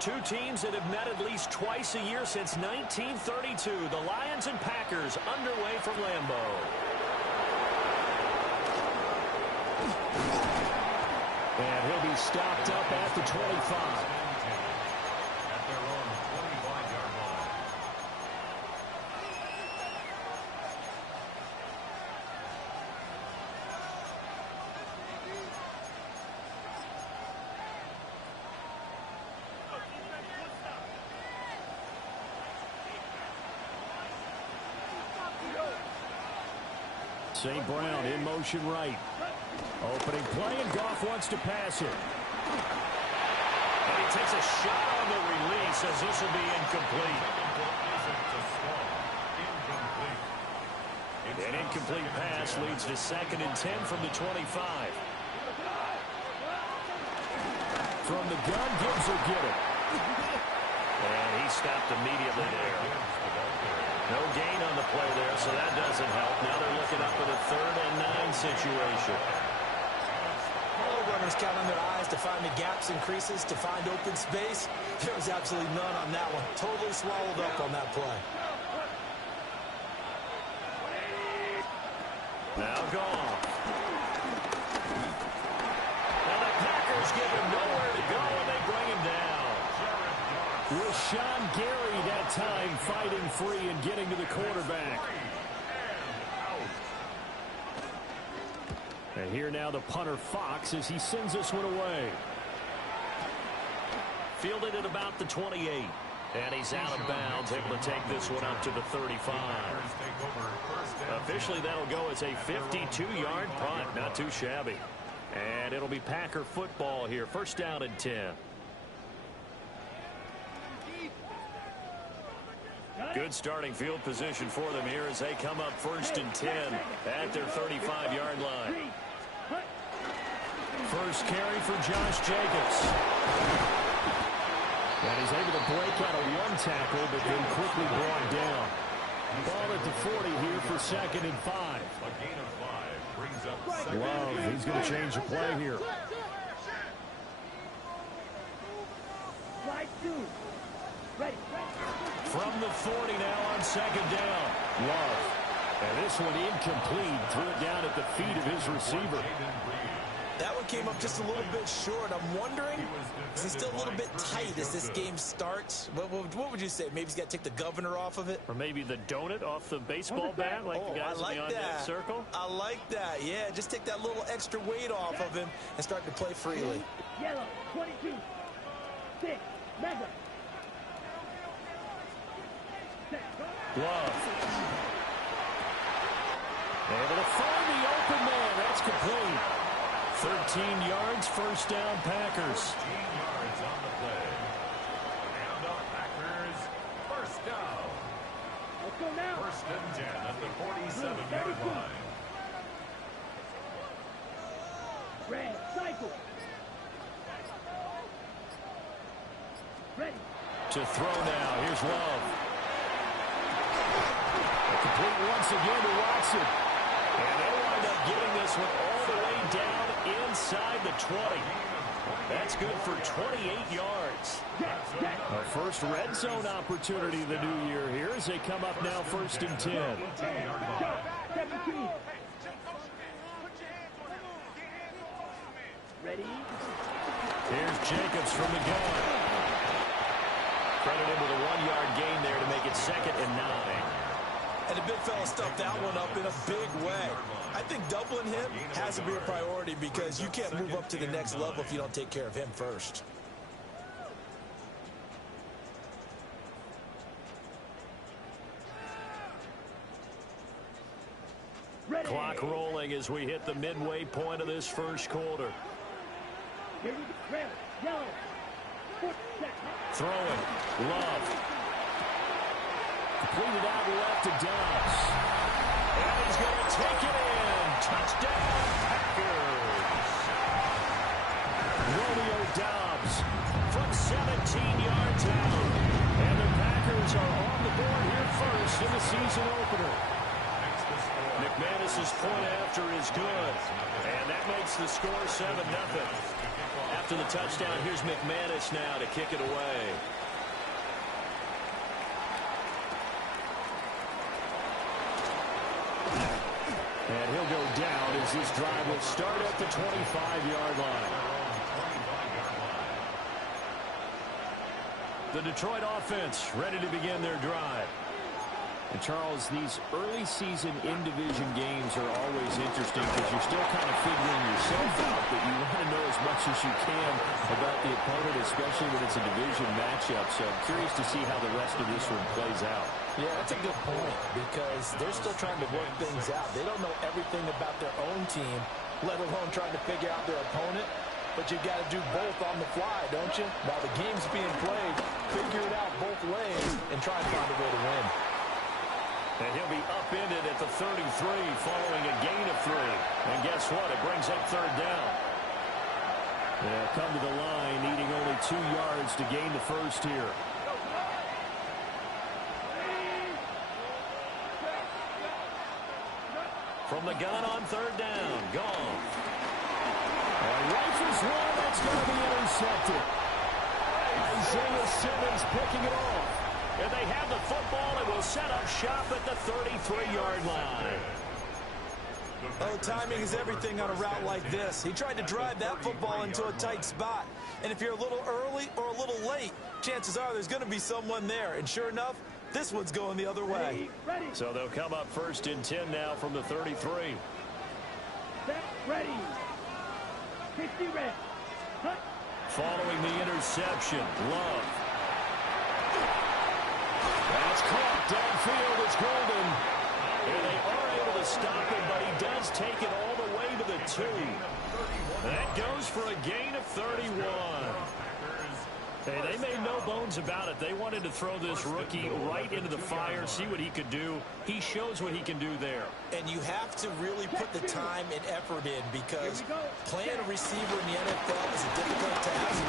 Two teams that have met at least twice a year since 1932. The Lions and Packers underway from Lambeau. And he'll be stopped up at the 25. At their own 25-yard line. St. Brown in motion right. Opening play, and Goff wants to pass it. And he takes a shot on the release as this will be incomplete. An incomplete pass leads to 2nd and 10 from the 25. From the gun, Gibbs will get it. And he stopped immediately there. No gain on the play there, so that doesn't help. Now they're looking up with a 3rd and 9 situation. All runners count on their eyes to find the gaps and creases, to find open space. There was absolutely none on that one. Totally swallowed up on that play. Now gone. And the Packers give him nowhere to go, and they bring him down. Rashawn Gary that time fighting free and getting to the quarterback. And here now the punter Fox as he sends this one away. Fielded at about the 28. And he's out of bounds, able to take this one up to the 35. Officially, that'll go as a 52-yard punt. Not too shabby. And it'll be Packer football here. 1st down and 10. Good starting field position for them here as they come up 1st and 10 at their 35-yard line. First carry for Josh Jacobs. And he's able to break out of one tackle, but then quickly brought down. Ball at the 40 here for 2nd and 5. A gain of 5 brings up Love, he's going to change the play here. From the 40 now on 2nd down. Love. And this one incomplete. Threw it down at the feet of his receiver. That one came up just a little bit short. I'm wondering, is he still a little bit tight as this game starts? What would you say? Maybe he's got to take the governor off of it? Or maybe the donut off the baseball bat like the guys in the on-deck circle? I like that. Yeah, just take that little extra weight off of him and start to play freely. Yellow, 22, 6, Mega. Love. Able to find the open man. That's complete. 13 yards, 1st down, Packers. 13 yards on the play. And on Packers, 1st down. Let's go now. 1st and 10 at the 47-yard line. Red, cycle. Ready. To throw now. Here's Love. Complete once again to Watson. And they wind up getting this one all the way down inside the 20. That's good for 28 yards. A first red zone opportunity the new year here as they come up now 1st and 10. 17. Ready? Here's Jacobs from the gun. Credit him with a 1-yard gain there to make it 2nd and 9. And the big fella stuffed that one up in a big way. I think doubling him has to be a priority because you can't move up to the next level if you don't take care of him first. Ready. Clock rolling as we hit the midway point of this 1st quarter. Here we go. Red, yellow. Throwing. Love. Completed out left to Dobbs. And he's going to take it in. Touchdown, Packers. Romeo Dobbs from 17 yards out. And the Packers are on the board here first in the season opener. McManus's point after is good. And that makes the score 7-0. After After the touchdown, here's McManus now to kick it away. And he'll go down as this drive will start at the 25-yard line. The Detroit offense ready to begin their drive. And Charles, these early season in-division games are always interesting because you're still kind of figuring yourself out, but you want to know as much as you can about the opponent, especially when it's a division matchup. So I'm curious to see how the rest of this one plays out. Yeah, that's a good point because they're still trying to work things out. They don't know everything about their own team, let alone trying to figure out their opponent. But you got to do both on the fly, don't you? While the game's being played, figure it out both ways and try and find a way to win. And he'll be upended at the 33 following a gain of 3. And guess what? It brings up third down. They'll come to the line needing only 2 yards to gain the first here. From the gun on third down. Gone. And rifles one. That's going to be intercepted. Isaiah Simmons picking it off. And they have the football and will set up shop at the 33-yard line. Oh, timing is everything on a route like this. He tried to drive that football into a tight spot. And if you're a little early or a little late, chances are there's going to be someone there. And sure enough, this one's going the other way. So they'll come up 1st and 10 now from the 33. Set, ready. 60 red. Cut. Following the interception, Love. That's caught downfield. It's Golden. And they are able to stop him, but he does take it all the way to the 2. That goes for a gain of 31. Hey, they made no bones about it. They wanted to throw this rookie right into the fire, see what he could do. He shows what he can do there. And you have to really put the time and effort in because playing a receiver in the NFL is a difficult task.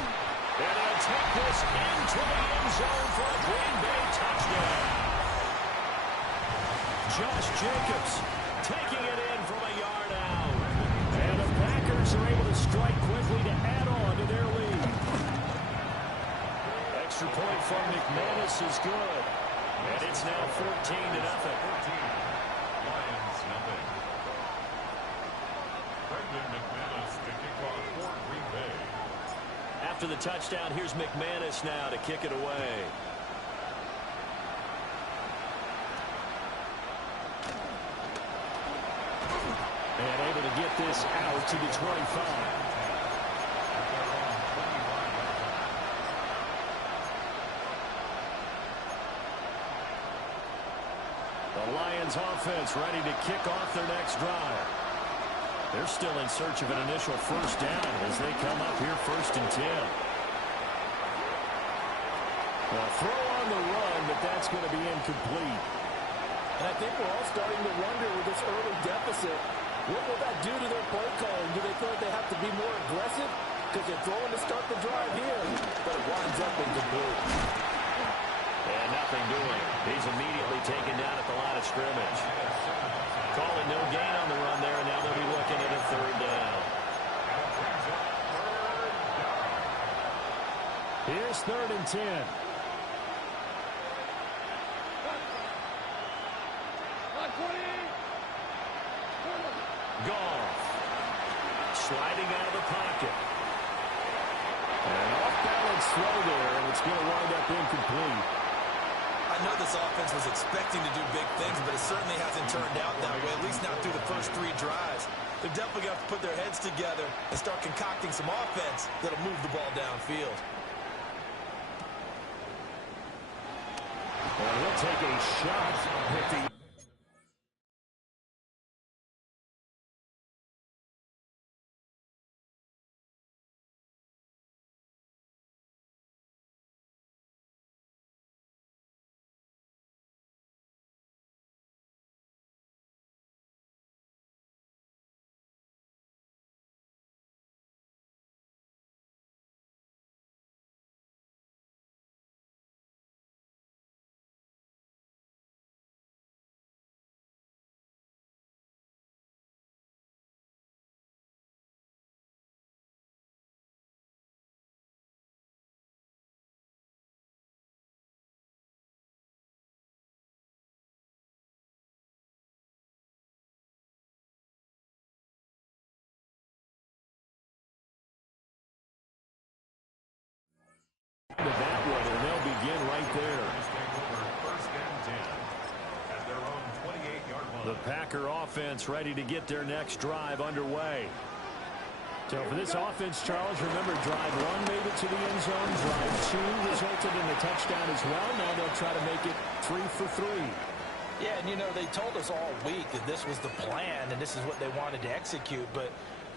And they'll take this into the end zone for a Green Bay touchdown. Josh Jacobs taking it in from a yard out. And the Packers are able to strike quickly to add on to their lead. Extra point from McManus is good. And it's now 14-0. Lions, nothing. Brendan McManus to kick off for Green Bay. After the touchdown, here's McManus now to kick it away. And able to get this out to the 25. The Lions offense ready to kick off their next drive. They're still in search of an initial first down as they come up here 1st and 10. A throw on the run, but that's going to be incomplete. And I think we're all starting to wonder with this early deficit, what will that do to their play calling? Do they feel like they have to be more aggressive? Because they're throwing to start the drive here, but it winds up incomplete. And nothing doing. He's immediately taken down at the line of scrimmage. Calling no gain on the run there, and now they'll be looking at a third down. Here's 3rd and 10. Goff sliding out of the pocket. An off-balance throw there, and it's going to wind up incomplete. I know this offense was expecting to do big things, but it certainly hasn't turned out that way, at least not through the first 3 drives. They're definitely going to have to put their heads together and start concocting some offense that'll move the ball downfield. And he'll take a shot at the begin right there. First and 10 at their own 28-yard line. The Packer offense ready to get their next drive underway. So for this offense, Charles, remember drive 1 made it to the end zone. Drive 2 resulted in a touchdown as well. Now they'll try to make it 3 for 3. Yeah, and you know, they told us all week that this was the plan and this is what they wanted to execute, but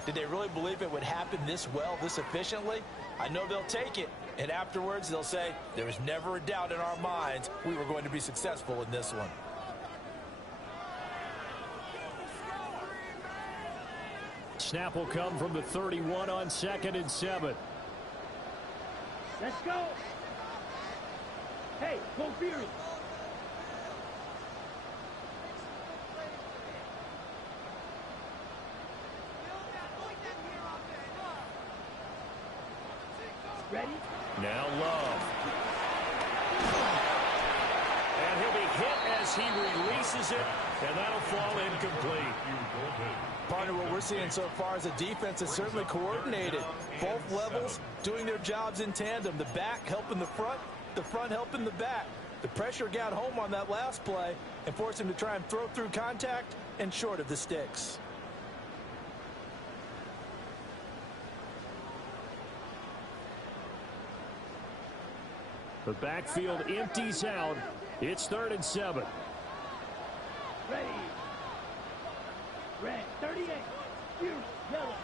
did they really believe it would happen this well, this efficiently? I know they'll take it, and afterwards they'll say, there was never a doubt in our minds we were going to be successful in this one. Snap will come from the 31 on 2nd and 7. Let's go. Hey, go Fury. Ready? Now Love. And he'll be hit as he releases it, and that'll fall incomplete. Partner, what we're seeing so far is a defense that's certainly coordinated. Both levels doing their jobs in tandem. The back helping the front helping the back. The pressure got home on that last play and forced him to try and throw through contact and short of the sticks. The backfield empties out. It's 3rd and 7. Ready. Red, 38. Fury, yellow.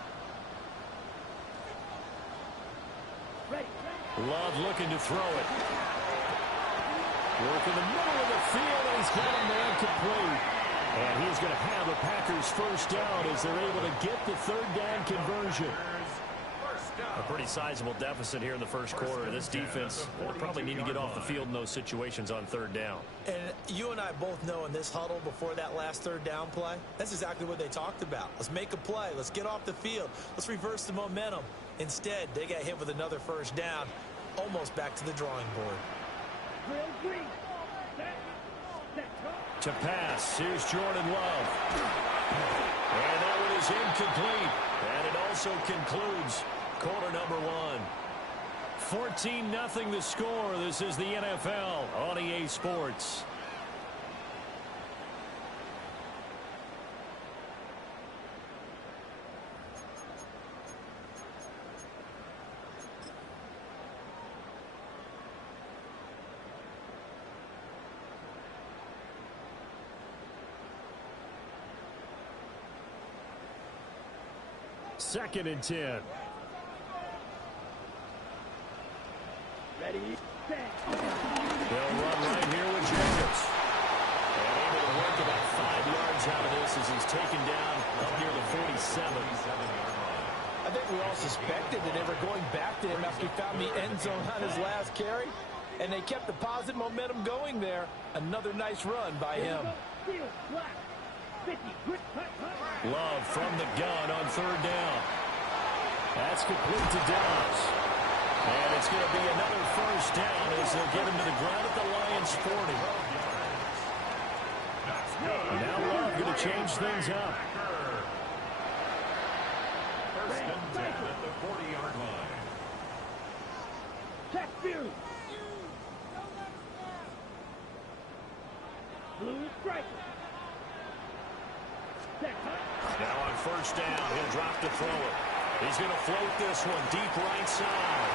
Ready. Love looking to throw it. Work in the middle of the field, and he's got a man complete. And he's going to have the Packers first down as they're able to get the 3rd down conversion. A pretty sizable deficit here in the first quarter. This defense will probably need to get off the field in those situations on 3rd down. And you and I both know in this huddle before that last 3rd down play, that's exactly what they talked about. Let's make a play. Let's get off the field. Let's reverse the momentum. Instead, they got hit with another first down, almost back to the drawing board. To pass, here's Jordan Love. And that one is incomplete. And it also concludes quarter number 1. 14-0 the score. This is the NFL on EA Sports. Second and 10. Ready, set. They'll run right here with Jacobs. And able to work about 5 yards out of this as he's taken down up near the 47. I think we all suspected that they were going back to him after he found the end zone on his last carry. And they kept the positive momentum going there. Another nice run by him. Love from the gun on 3rd down. That's complete to Dallas. And it's going to be another first down as they'll get him to the ground at the Lions 40. Now Love going to change things up. First and 10 at the 40-yard line. Check Fury. Blue is striker. Now on first down, he'll drop to throw it. He's going to float this one deep right side.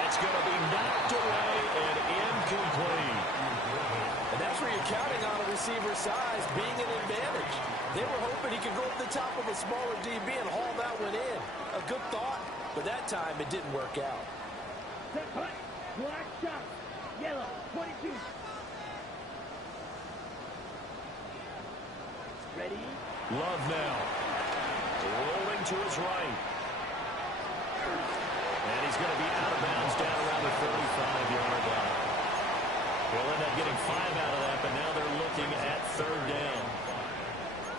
That's going to be knocked away and incomplete. And that's where you're counting on a receiver's size being an advantage. They were hoping he could go up the top of a smaller DB and haul that one in. A good thought, but that time it didn't work out. Black shot. Yellow, 22. Ready? Love now. Rolling to his right. And he's going to be out of bounds down around the 35-yard line. They'll end up getting 5 out of that, but now they're looking at 3rd down.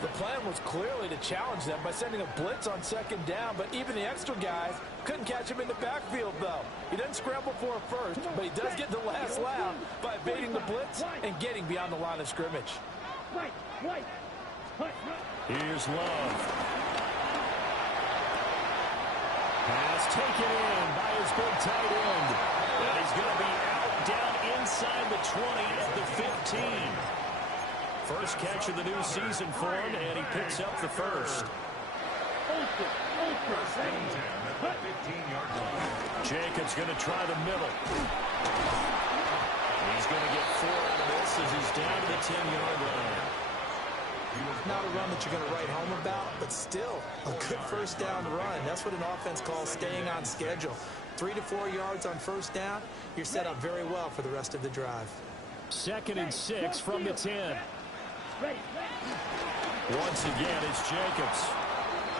The plan was clearly to challenge them by sending a blitz on 2nd down, but even the extra guys couldn't catch him in the backfield, though. He doesn't scramble for it first, but he does get the last laugh by evading the blitz and getting beyond the line of scrimmage. Here's Love. Pass taken in by his big tight end. And he's going to be out down First catch of the new season for him, and he picks up the first. Jacobs going to try the middle. He's going to get 4 out of this as he's down to the 10-yard line. Not a run that you're going to write home about, but still a good first down run. That's what an offense calls staying on schedule. 3 to 4 yards on first down. You're set up very well for the rest of the drive. 2nd and 6 from the 10. Once again, it's Jacobs.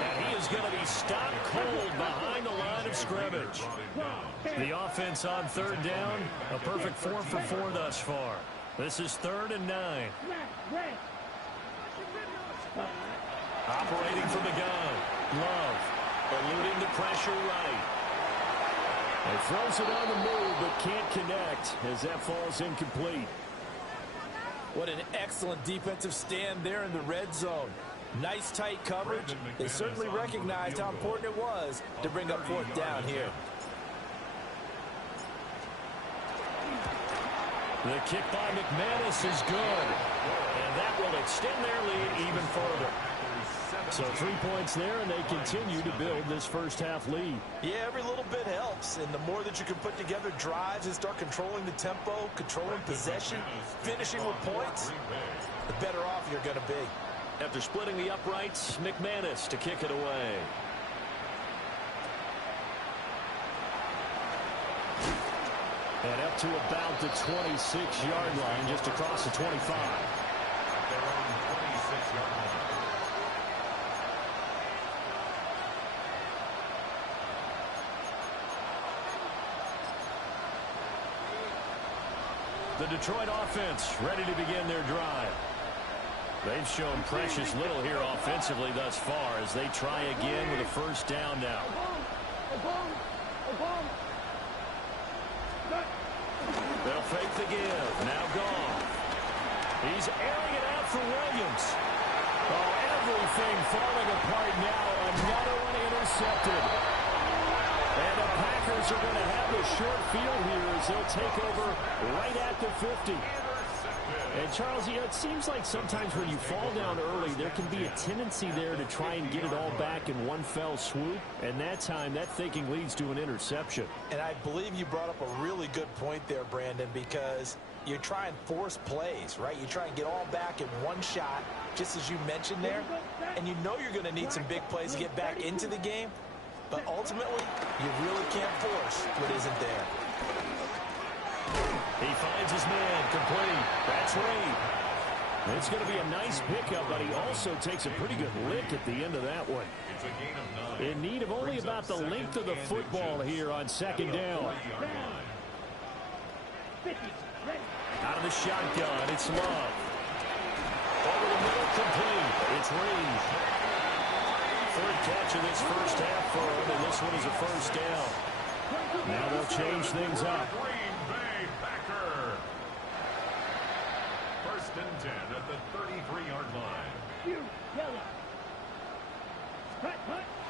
And he is going to be stopped cold behind the line of scrimmage. The offense on 3rd down, a perfect 4 for 4 thus far. This is 3rd and 9. Operating from the gun. Love eluding the pressure right. He throws it on the move but can't connect as that falls incomplete. What an excellent defensive stand there in the red zone. Nice tight coverage. They certainly recognized how important it was to bring up 4th down here. The kick by McManus is good. And that will extend their lead even further. So 3 points there, and they continue to build this first half lead. Yeah, every little bit helps. And the more that you can put together drives and start controlling the tempo, controlling possession, finishing with points, the better off you're going to be. After splitting the uprights, McManus to kick it away. And up to about the 26-yard line, just across the 25. Their own 26-yard line. The Detroit offense ready to begin their drive. They've shown precious little here offensively thus far as they try again with a first down now. They'll fake the give. Now gone. He's airing it out for Williams. Oh, everything falling apart now. Another one intercepted. And the Packers are going to have a short field here as they'll take over right at the 50. And, Charles, it seems like sometimes when you fall down early, there can be a tendency there to try and get it all back in one fell swoop. And that time, that thinking leads to an interception. And I believe you brought up a really good point there, Brandon, because you try and force plays, right? You try and get all back in one shot, just as you mentioned there. And you know you're going to need some big plays to get back into the game. But ultimately, you really can't force what isn't there. He finds his man, complete. That's Reed. It's going to be a nice pickup, but he also takes a pretty good lick at the end of that one. It's a gain of 9. In need of only about the length of the football here on 2nd down. Out of the shotgun, it's Love. Over the middle, complete. It's Reed. 3rd catch of this first half for him, and this one is a first down. Now they'll change things up. Green Bay Packer. 1st and 10 at the 33-yard line.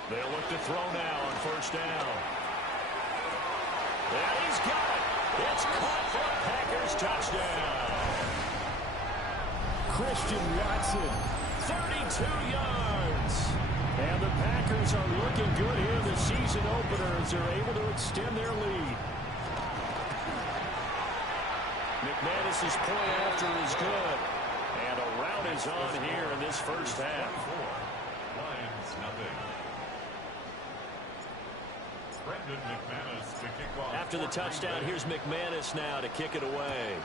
They'll look to throw now on first down. And he's got it. It's caught for a Packers touchdown. Christian Watson, 32 yards. And the Packers are looking good here in the season opener as they're able to extend their lead. McManus's point after is good. And a rout is on here in this first half. Lions nothing. Brendan McManus to kick off. After the touchdown, here's McManus now to kick it away.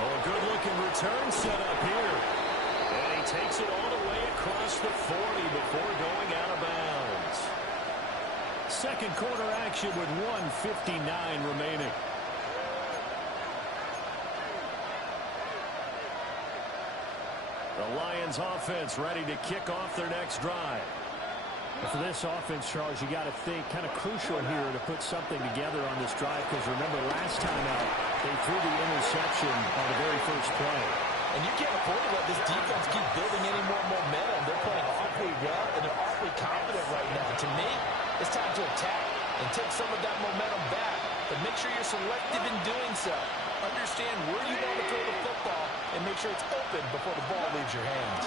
Oh, good-looking return set up here. And he takes it all the way across the 40 before going out of bounds. Second quarter action with 1:59 remaining. The Lions offense ready to kick off their next drive. For this offense, Charles, you got to think kind of crucial here to put something together on this drive because remember last time out, they threw the interception on the very first play. And you can't afford to let this defense keep building any more momentum. They're playing awfully well, and they're awfully confident right now. To me, it's time to attack and take some of that momentum mindset. Understand where you want to throw the football and make sure it's open before the ball leaves your hands.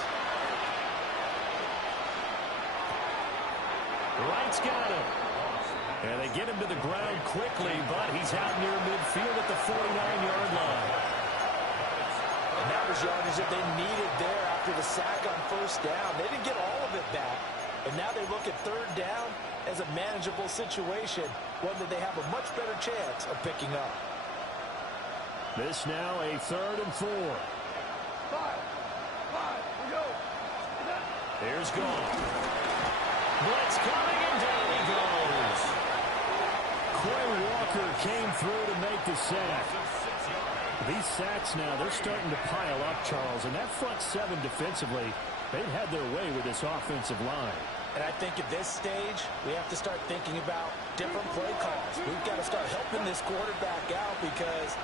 Wright's got him. And they get him to the ground quickly, but he's out near midfield at the 49-yard line. And that was yardage that they needed there after the sack on first down. They didn't get all of it back, but now they look at third down as a manageable situation, one that they have a much better chance of picking up. This now a 3rd and 4. We go. Here's Goff. Blitz coming, and down he goes. Quay Walker came through to make the sack. These sacks now, they're starting to pile up, Charles, and that front seven defensively, they've had their way with this offensive line. And I think at this stage, we have to start thinking about different play calls. We've got to start helping this quarterback out because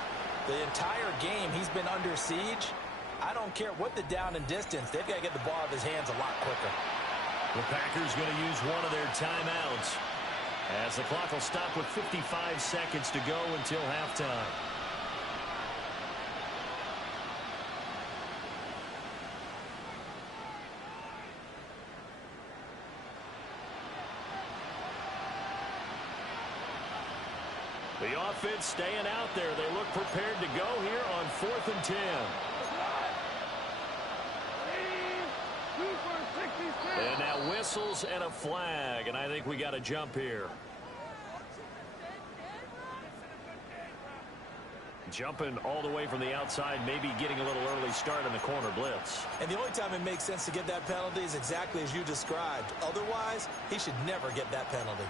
the entire game he's been under siege. I don't care what the down and distance, they've got to get the ball out of his hands a lot quicker. The Packers going to use one of their timeouts as the clock will stop with 55 seconds to go until halftime. The offense staying out there. They look prepared to go here on 4th and 10. And now whistles and a flag, and I think we got to jump here. Jumping all the way from the outside, maybe getting a little early start in the corner blitz. And the only time it makes sense to get that penalty is exactly as you described. Otherwise, he should never get that penalty.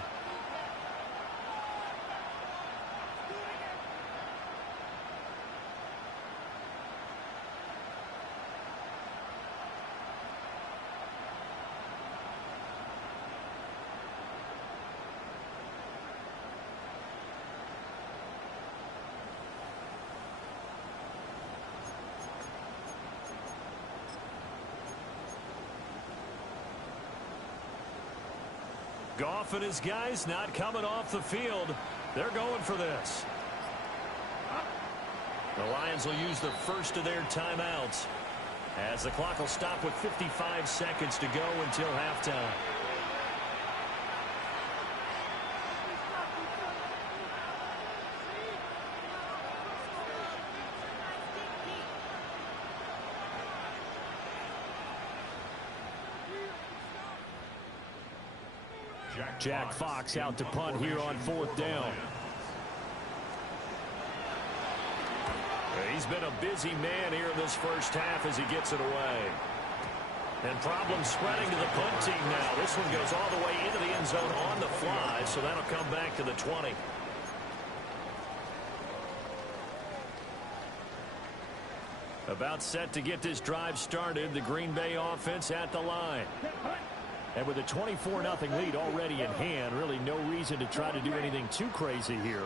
Goff and his guys not coming off the field. They're going for this. The Lions will use the first of their timeouts as the clock will stop with 55 seconds to go until halftime. Jack Fox out to punt here on 4th down. He's been a busy man here in this first half as he gets it away. And problems spreading to the punt team now. This one goes all the way into the end zone on the fly, so that'll come back to the 20. About set to get this drive started. The Green Bay offense at the line. And with a 24-0 lead already in hand, really no reason to try to do anything too crazy here.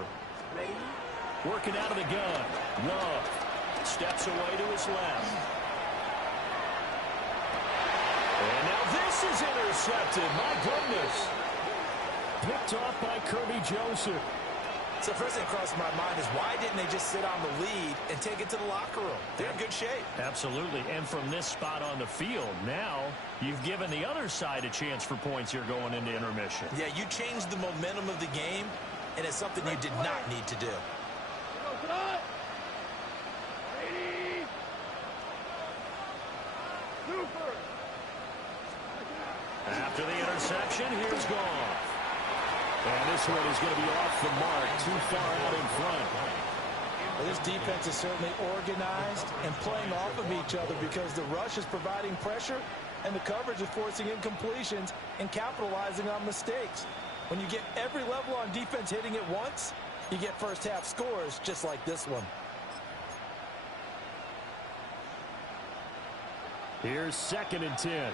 Working out of the gun. Love steps away to his left. And now this is intercepted. My goodness. Picked off by Kirby Joseph. So first thing across my mind is why didn't they just sit on the lead and take it to the locker room? They're in good shape. Absolutely. And from this spot on the field, now you've given the other side a chance for points here going into intermission. Yeah, you changed the momentum of the game, and it's something you did not need to do. After the interception, here's Goff. And this one is going to be off the mark, too far out in front. Well, this defense is certainly organized and playing off of each other because the rush is providing pressure and the coverage is forcing incompletions and capitalizing on mistakes. When you get every level on defense hitting it once, you get first half scores just like this one. Here's 2nd and 10.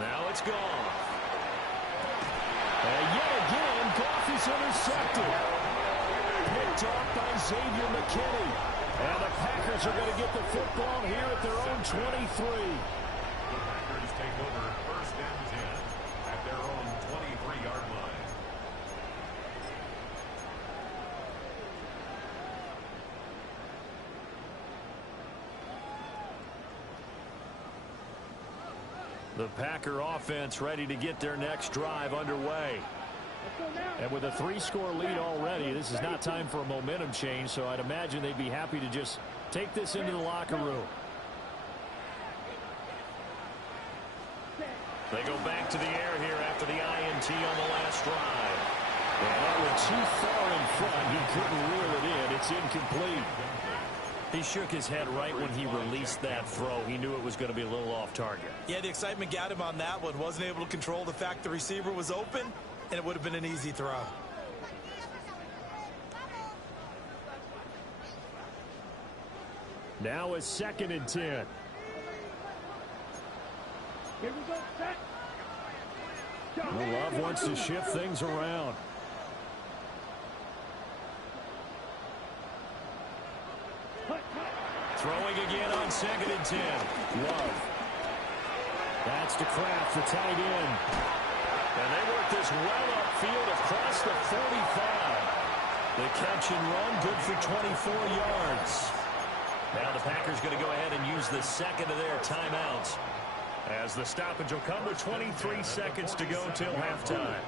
Now it's gone. And yet again, is intercepted. Picked off by Xavier McKinney. And the Packers are going to get the football here at their own 23. The Packers take over 1st and 10 at their own 23-yard line. The Packer offense ready to get their next drive underway. And with a 3-score lead already, this is not time for a momentum change, so I'd imagine they'd be happy to just take this into the locker room. They go back to the air here after the INT on the last drive. And that went too far in front. He couldn't reel it in. It's incomplete. He shook his head right when he released that throw. He knew it was going to be a little off target. Yeah, the excitement got him on that one. Wasn't able to control the fact the receiver was open, and it would have been an easy throw. Now it's 2nd and 10. Here we go, set. Love wants to shift things around. Throwing again on 2nd and 10. Love. That's to Kraft, the tight end. And they work this well upfield across the 45. The catch and run, good for 24 yards. Now the Packers going to go ahead and use the second of their timeouts, as the stoppage will come with 23 seconds to go till halftime.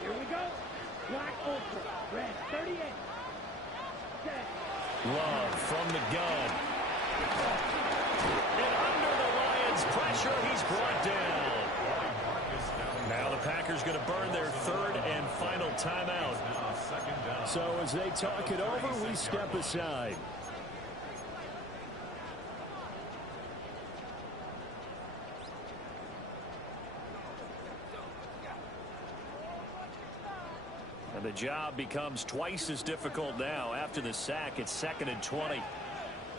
Here we go. Black Ultra. Red 38. Set. Love from the gun. And under the Lions' pressure, he's brought down. Now the Packers going to burn their 3rd and final timeout. So as they talk it over, we step aside. And the job becomes twice as difficult now. After the sack, it's 2nd and 20.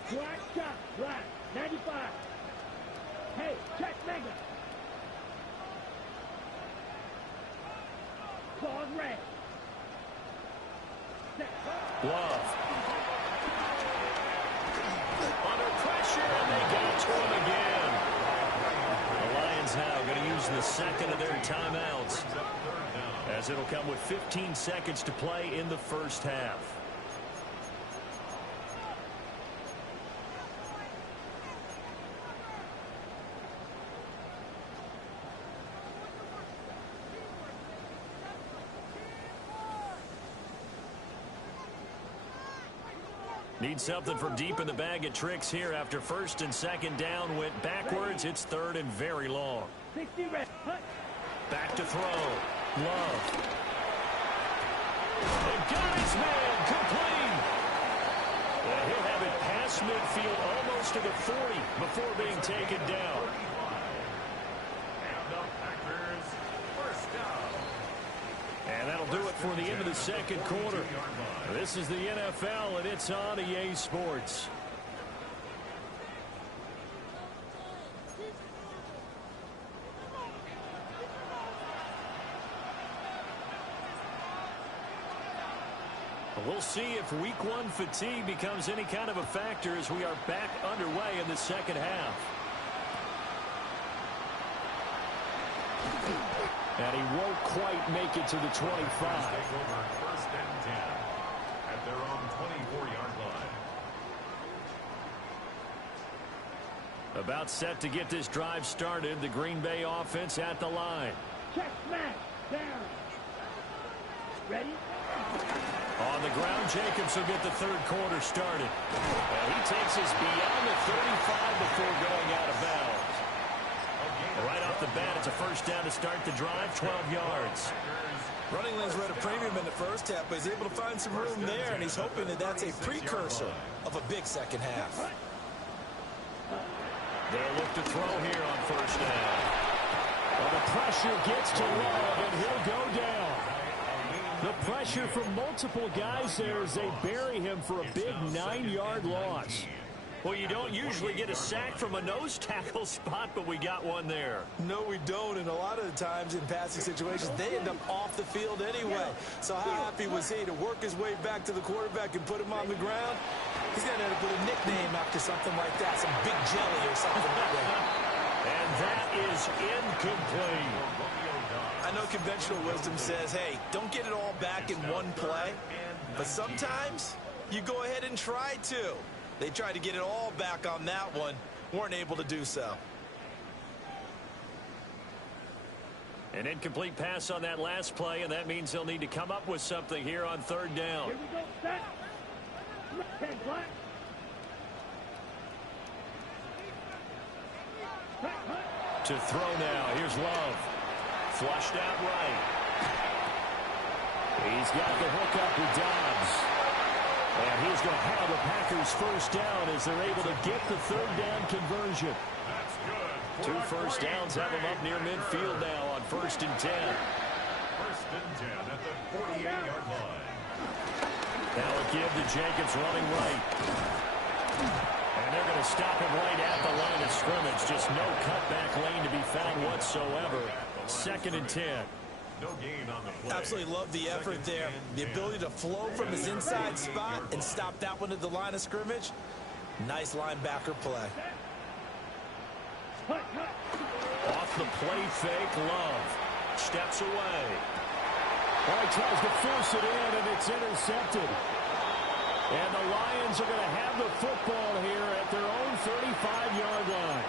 Black shot. Black 95. Hey, check mega. Claws red. Set. Love. Under pressure, and they got to him again. The Lions now going to use the second of their timeouts, as it'll come with 15 seconds to play in the first half. Need something from deep in the bag of tricks here after 1st and 2nd down went backwards. It's 3rd and very long. 60 red. Hut. Back to throw. Love. And got his man complete. And he'll have it past midfield almost to the 40 before being taken down. And the Packers, 1st down. And that'll do it for the end of the 2nd quarter. This is the NFL, and it's on EA Sports. We'll see if Week 1 fatigue becomes any kind of a factor as we are back underway in the 2nd half. And he won't quite make it to the 25. Take over 1st and 10 at their own 24-yard line. About set to get this drive started. The Green Bay offense at the line. Check smash. Down. Ready? On the ground, Jacobs will get the 3rd quarter started. And he takes us beyond the 35 before going out of bounds. Right off the bat, it's a 1st down to start the drive, 12 yards. Running lanes were at a premium in the first half, but he's able to find some room there, and he's hoping that that's a precursor of a big 2nd half. They'll look to throw here on 1st down. Well, the pressure gets to Love, and he'll go down. The pressure from multiple guys there as they bury him for a big 9-yard loss. Well, you don't usually get a sack from a nose tackle spot, but we got one there. No, we don't, and a lot of the times in passing situations, they end up off the field anyway. So how happy was he to work his way back to the quarterback and put him on the ground? He's going to end up with a nickname after something like that, some big jelly or something like that. And that is incomplete. I know conventional wisdom says, hey, don't get it all back in one play, but sometimes you go ahead and try to. They tried to get it all back on that one, weren't able to do so. An incomplete pass on that last play, and that means they'll need to come up with something here on third down. Here we go, set. 10, black. To throw now, here's Love. Flushed out right. He's got the hook up with Dobbs. And he's going to have the Packers first down as they're able to get the third down conversion. That's good. 2 first downs have them up near midfield now on 1st and 10. 1st and 10 at the 48-yard line. Now a give to Jacobs running right. And they're going to stop him right at the line of scrimmage. Just no cutback lane to be found whatsoever. 2nd and 10. No gain on the play. Absolutely love the effort there. The ability to flow from his inside spot and stop that one at the line of scrimmage. Nice linebacker play. Off the play fake, Love. Steps away. Well, he tries to force it in, and it's intercepted. And the Lions are going to have the football here at their own 35-yard line.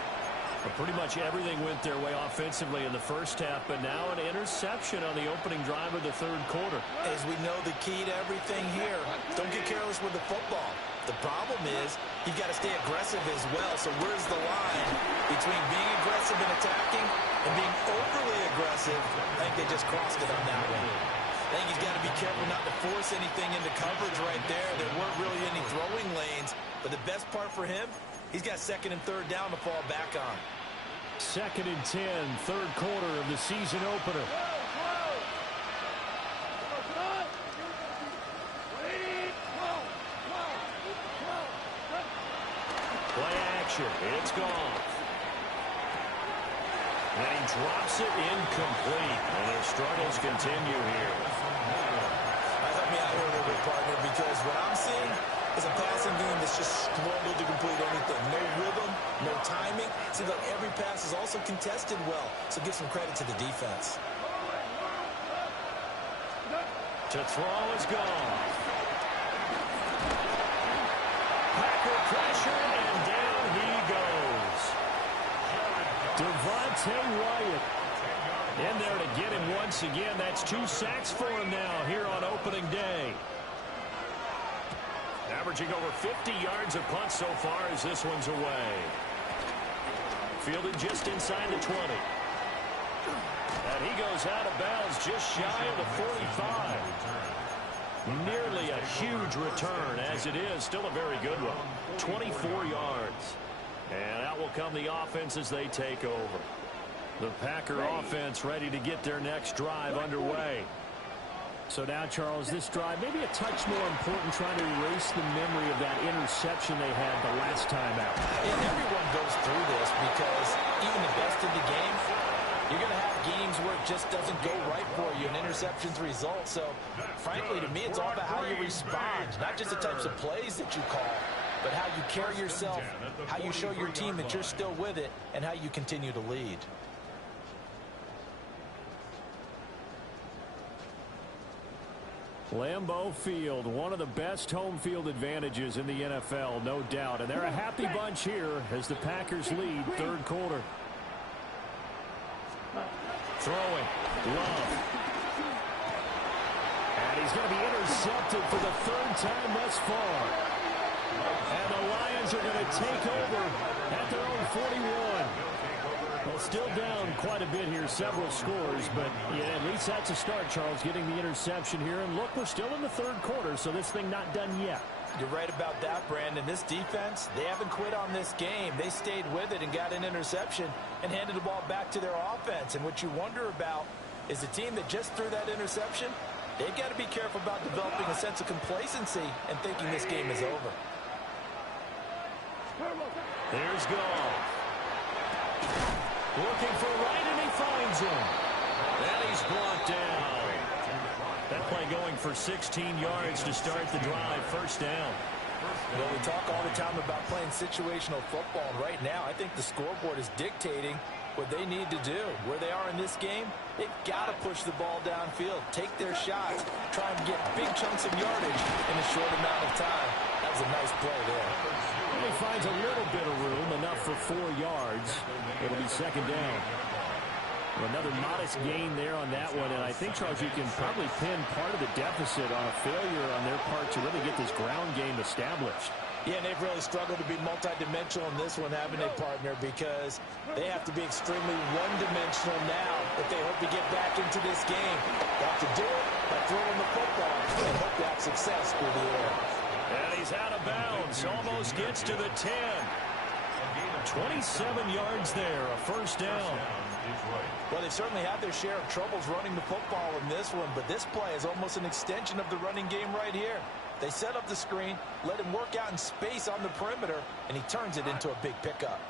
But pretty much everything went their way offensively in the first half, but now an interception on the opening drive of the third quarter. As we know, the key to everything here, don't get careless with the football. The problem is you've got to stay aggressive as well. So where's the line between being aggressive and attacking and being overly aggressive? I think they just crossed it on that one. I think he's got to be careful not to force anything into coverage right there. There weren't really any throwing lanes, but the best part for him, he's got 2nd and 3rd down to fall back on. 2nd and 10, third quarter of the season opener. Play action. It's gone. And he drops it incomplete. And their struggles continue here. Help me out here a little bit, partner, because what I'm seeing is a passing game that's just struggled to complete anything. No rhythm, no timing. Seems like every pass is also contested well. So give some credit to the defense. To throw is gone. Packer pressure, and down he goes. Devontae Wyatt in there to get him once again. That's 2 sacks for him now here on opening day. Averaging over 50 yards a punt so far as this one's away. Fielded just inside the 20. And he goes out of bounds just shy of the 45. Nearly a huge return as it is. Still a very good one. 24 yards. And out will come the offense as they take over. The Packer offense ready to get their next drive underway. So now, Charles, this drive maybe a touch more important, trying to erase the memory of that interception they had the last time out. And everyone goes through this because even the best in the game, you're going to have games where it just doesn't go right for you, and interceptions result. So, frankly, to me, it's all about how you respond, not just the types of plays that you call, but how you carry yourself, how you show your team that you're still with it, and how you continue to lead. Lambeau Field, one of the best home field advantages in the NFL, no doubt. And they're a happy bunch here as the Packers lead third quarter. Throwing. Love. And he's going to be intercepted for the 3rd time thus far. And the Lions are going to take over at their own 41. Well, still down quite a bit here, several scores, but yeah, at least that's a start, Charles, getting the interception here. And look, we're still in the third quarter, so this thing not done yet. You're right about that, Brandon. This defense, they haven't quit on this game. They stayed with it and got an interception and handed the ball back to their offense. And what you wonder about is the team that just threw that interception, they've got to be careful about developing a sense of complacency and thinking this game is over. There's Goff. Looking for right, and he finds him. And he's brought down. That play going for 16 yards to start the drive. First down. Well, we talk all the time about playing situational football, and right now I think the scoreboard is dictating what they need to do. Where they are in this game, they've got to push the ball downfield, take their shots, try and get big chunks of yardage in a short amount of time. That was a nice play there. He finds a little bit of room, enough for 4 yards. It'll be second down. Another modest gain there on that one, and I think, Charles, you can probably pin part of the deficit on a failure on their part to really get this ground game established. Yeah, and they've really struggled to be multidimensional in this one, haven't they, partner? Because they have to be extremely one-dimensional now if they hope to get back into this game. They have to do it by throwing the football and hope to have success through the air. And he's out of bounds. Almost gets to the 10. 27 yards there, a first down. Well, they've certainly had their share of troubles running the football in this one, but this play is almost an extension of the running game right here. They set up the screen, let him work out in space on the perimeter, and he turns it into a big pickup.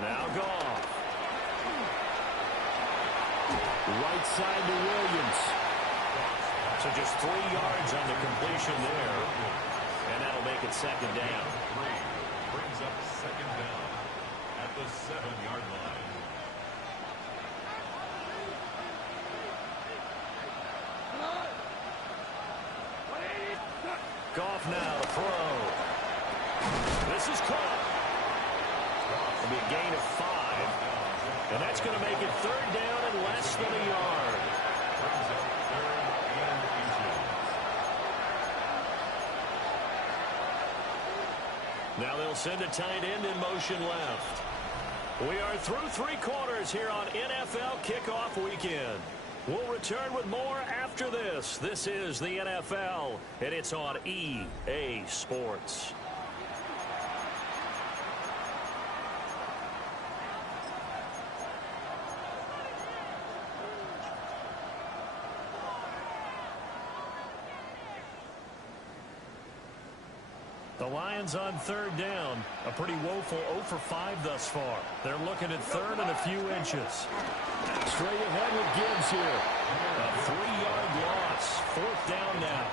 Now Goff. Right side to Williams. So just 3 yards on the completion there. And that'll make it second down. Brings up second down at the 7-yard line. Goff now to throw. This is caught. It'll be a gain of 5. And that's going to make it third down and less than a yard. Brings up third and inches. Now they'll send a tight end in motion left. We are through 3 quarters here on NFL Kickoff Weekend. We'll return with more after this. This is the NFL, and it's on EA Sports. The Lions on third down. A pretty woeful 0 for 5 thus far. They're looking at third and a few inches. Straight ahead with Gibbs here. A 3-yard loss. Fourth down now.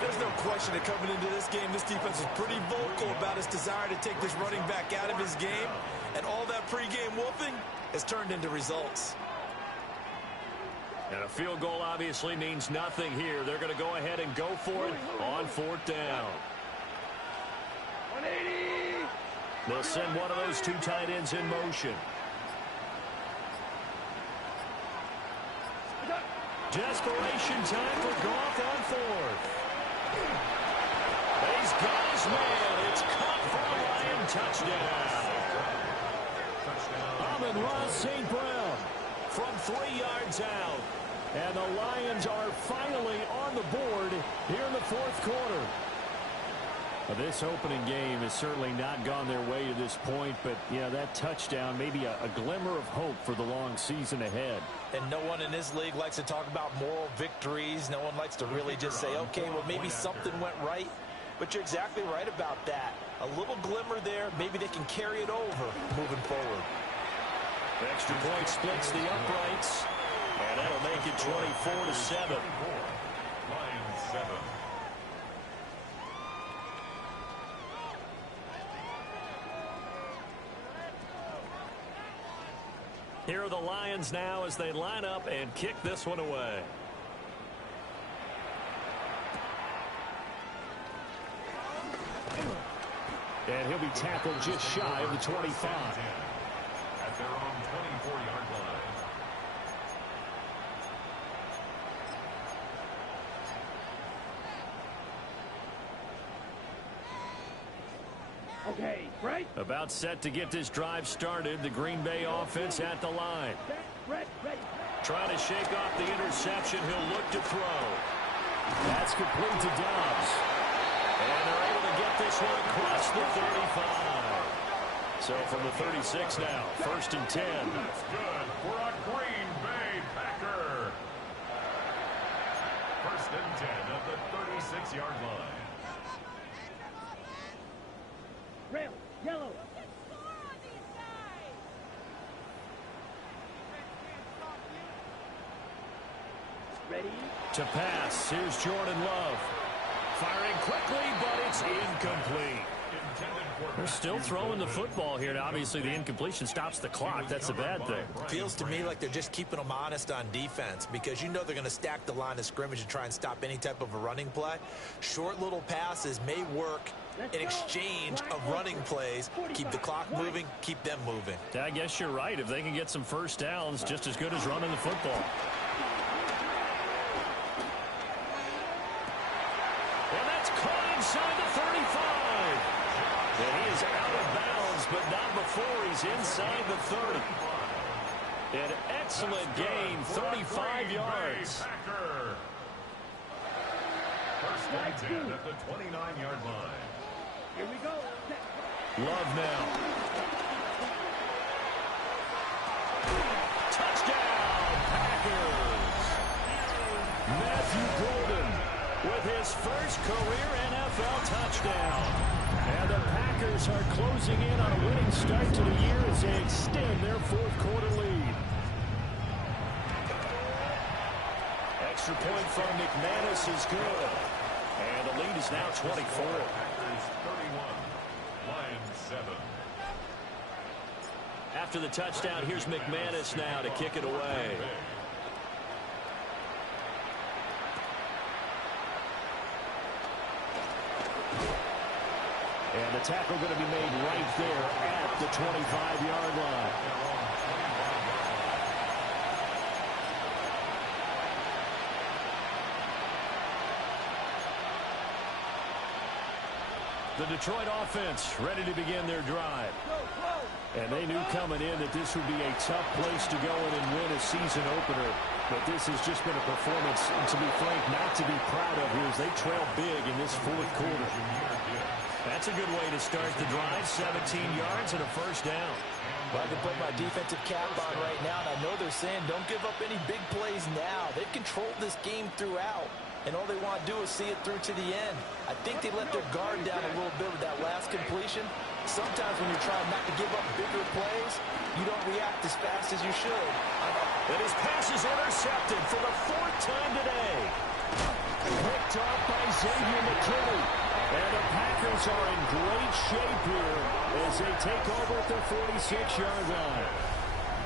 There's no question that coming into this game, this defense is pretty vocal about its desire to take this running back out of his game. And all that pregame wolfing has turned into results. And a field goal obviously means nothing here. They're going to go ahead and go for it on fourth down. 180. They'll send one of those 2 tight ends in motion. Desperation time for Goff on fourth. He's got his man. It's caught for a Lion touchdown. Amon-Ra St. Brown from 3 yards out. And the Lions are finally on the board here in the fourth quarter. Well, this opening game has certainly not gone their way to this point, but, yeah, that touchdown, maybe a glimmer of hope for the long season ahead. And no one in this league likes to talk about moral victories. No one likes to really just say, okay, well, maybe something went right. But you're exactly right about that. A little glimmer there. Maybe they can carry it over moving forward. The extra point splits the uprights, and that'll make it 24-7. Lions 7. Here are the Lions now as they line up and kick this one away. And he'll be tackled just shy of the 25. At their own 24-yard line. Okay, right. About set to get this drive started. The Green Bay offense at the line. Ready. Trying to shake off the interception. He'll look to throw. That's complete to Dobbs. And they're able to get this one across the 35. So from the 36 now, 1st and 10. That's good for a Green Bay Packer. First and 10 at the 36-yard line. Red, yellow. Ready? To pass, here's Jordan Love. Firing quickly, but it's incomplete. They're still throwing the football here. Now, obviously, the incompletion stops the clock. That's a bad thing. Feels to me like they're just keeping them honest on defense because you know they're going to stack the line of scrimmage and try and stop any type of a running play. Short little passes may work in exchange of running plays. Keep the clock moving, keep them moving. I guess you're right. If they can get some first downs, just as good as running the football. And that's caught inside the 35. And he is out of bounds, but not before he's inside the 30. An excellent gain, 35 yards. First and 10 at the 29-yard line. Here we go. Love now. Touchdown, Packers. Matthew Golden with his first career NFL touchdown. And the Packers are closing in on a winning start to the year as they extend their fourth-quarter lead. Extra point from McManus is good. And the lead is now 24. Packers 31, Lions 7. After the touchdown, here's McManus now to kick it away. And the tackle going to be made right there at the 25-yard line. The Detroit offense ready to begin their drive. And they knew coming in that this would be a tough place to go in and win a season opener. But this has just been a performance, and to be frank, not to be proud of here as they trail big in this fourth quarter. That's a good way to start the drive. 17 yards and a first down. Well, I can put my defensive cap on right now, and I know they're saying don't give up any big plays now. They've controlled this game throughout, and all they want to do is see it through to the end. I think they let their guard down a little bit with that last completion. Sometimes when you're trying not to give up bigger plays, you don't react as fast as you should. And his pass is intercepted for the fourth time today. Picked off by Xavier McKinney. And the Packers are in great shape here as they take over at their 46-yard line.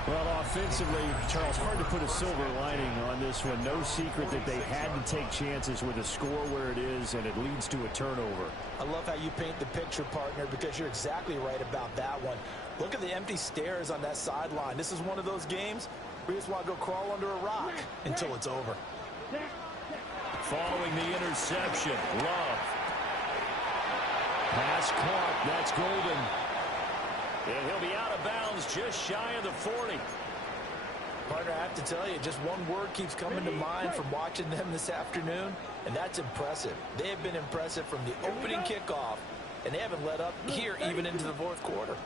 Well, offensively, Charles, hard to put a silver lining on this one. No secret that they had to take chances with a score where it is, and it leads to a turnover. I love how you paint the picture, partner, because you're exactly right about that one. Look at the empty stairs on that sideline. This is one of those games where you just want to go crawl under a rock until it's over. Following the interception, Love. Pass caught. That's Golden. And he'll be out of bounds just shy of the 40. Partner, I have to tell you, just one word keeps coming to mind from watching them this afternoon, and that's impressive. They have been impressive from the opening kickoff, and they haven't let up here even into the fourth quarter.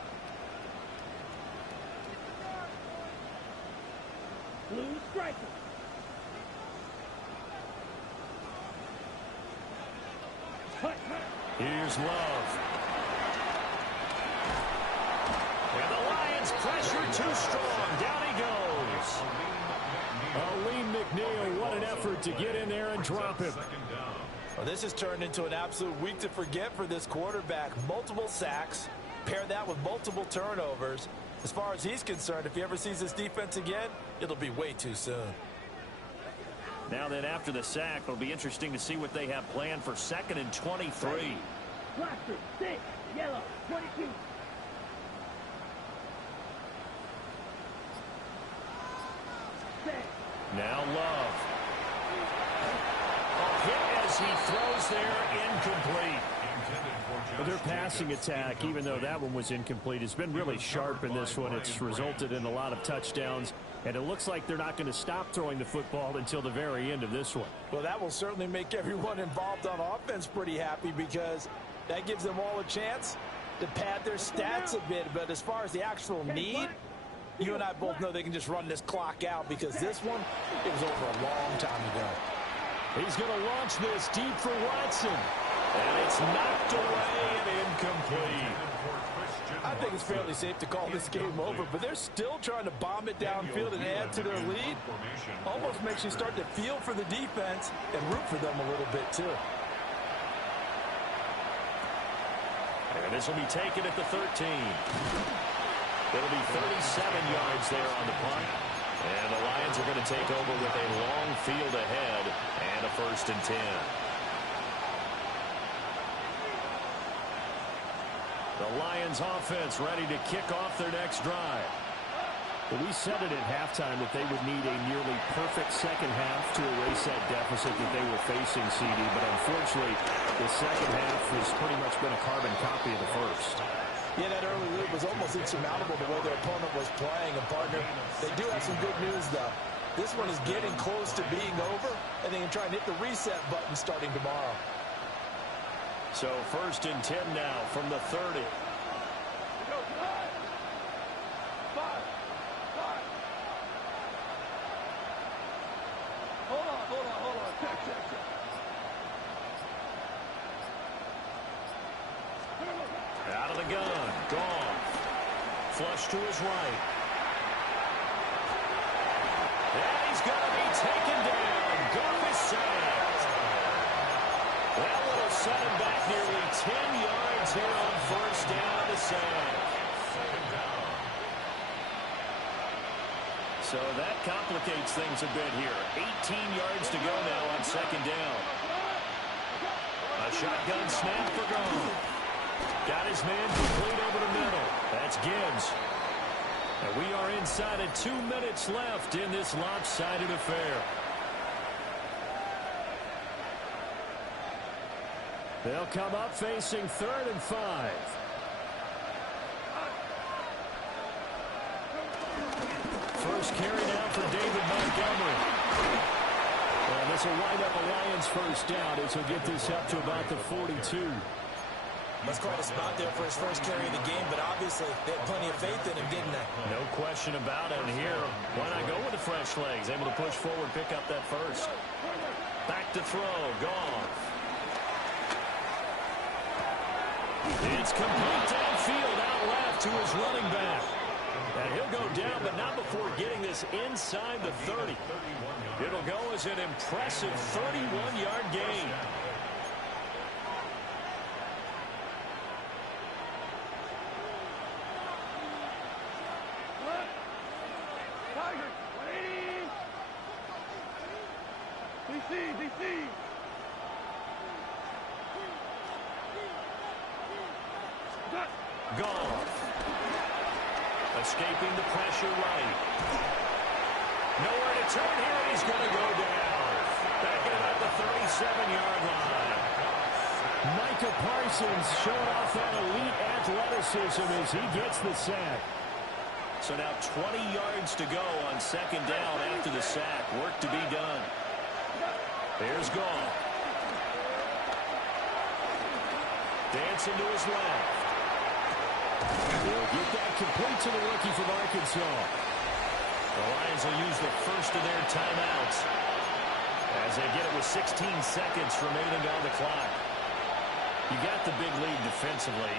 Blue striker. Here's Love. And the Lions pressure too strong. Down he goes. Aleem McNeil, what an effort to get in there and drop him. Well, this has turned into an absolute week to forget for this quarterback. Multiple sacks. Pair that with multiple turnovers. As far as he's concerned, if he ever sees this defense again, it'll be way too soon. Now then, after the sack, it'll be interesting to see what they have planned for 2nd and 23. Blaster, 6, yellow, 22. Now Love. A hit as he throws there, incomplete. But their passing attack, even though that one was incomplete, has been really sharp in this one. It's resulted in a lot of touchdowns, and it looks like they're not going to stop throwing the football until the very end of this one. Well, that will certainly make everyone involved on offense pretty happy because that gives them all a chance to pad their stats a bit. But as far as the actual need, you and I both know they can just run this clock out because this one, it was over a long time ago. He's going to launch this deep for Watson. And it's knocked away and incomplete. I think it's fairly safe to call this game over, but they're still trying to bomb it downfield and add to their lead. Almost makes you start to feel for the defense and root for them a little bit, too. And this will be taken at the 13. It'll be 37 yards there on the punt. And the Lions are going to take over with a long field ahead and a 1st and 10. The Lions offense ready to kick off their next drive. Well, we said it at halftime that they would need a nearly perfect second half to erase that deficit that they were facing, CD. But unfortunately, the second half has pretty much been a carbon copy of the first. Yeah, that early lead was almost insurmountable the way their opponent was playing. And, partner, they do have some good news, though. This one is getting close to being over, and they can try and hit the reset button starting tomorrow. So 1st and 10 now from the 30. Hold on. Check. Out of the gun. Gone. Flush to his right. And he's going to be taken down. Goff is sacked. That will set him back nearly 10 yards here on 1st down to sack. So that complicates things a bit here. 18 yards to go now on 2nd down. A shotgun snap for Goff. Got his man complete over the middle. That's Gibbs. And we are inside of 2 minutes left in this lopsided affair. They'll come up facing 3rd and 5. First carry now for David Montgomery. And this will wind up a Lions 1st down as he'll get this up to about the 42. That's quite a spot there for his first carry of the game, but obviously they had plenty of faith in him, didn't they? No question about it. And here, why not go with the fresh legs? Able to push forward, pick up that first. Back to throw. Goff. It's complete downfield, out left to his running back. And he'll go down, but not before getting this inside the 30. It'll go as an impressive 31-yard gain. DC. Goff. Escaping the pressure right. Nowhere to turn here, and he's going to go down. Back at about the 37-yard line. Micah Parsons showing off that elite athleticism as he gets the sack. So now 20 yards to go on 2nd down after the sack. Work to be done. There's Goff. Dancing to his left. They'll get that complete to the rookie from Arkansas. The Lions will use the first of their timeouts as they get it with 16 seconds remaining on the clock. You got the big lead defensively.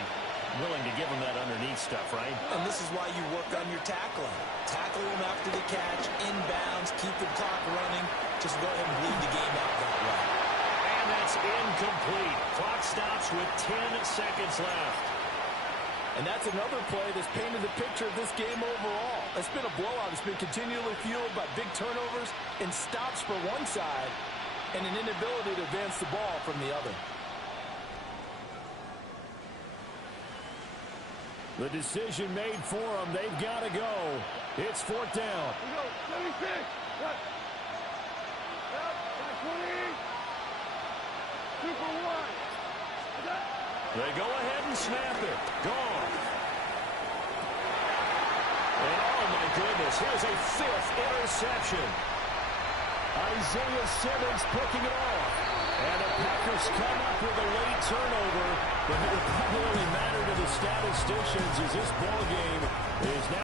Willing to give them that underneath stuff, right? And this is why you work on your tackling. Tackle them after the catch, inbounds, keep the clock running. Just go ahead and bleed the game out that way. And that's incomplete. Clock stops with 10 seconds left. And that's another play that's painted the picture of this game overall. It's been a blowout. It's been continually fueled by big turnovers and stops for one side and an inability to advance the ball from the other. The decision made for them. They've got to go. It's 4th down. We go. 76. Yep. 20. 2 for 1. They go ahead and snap it. Gone. And oh my goodness, here's a 5th interception. Isaiah Simmons picking it off. And the Packers come up with a late turnover, but it will probably matter to the statisticians as this ball game is now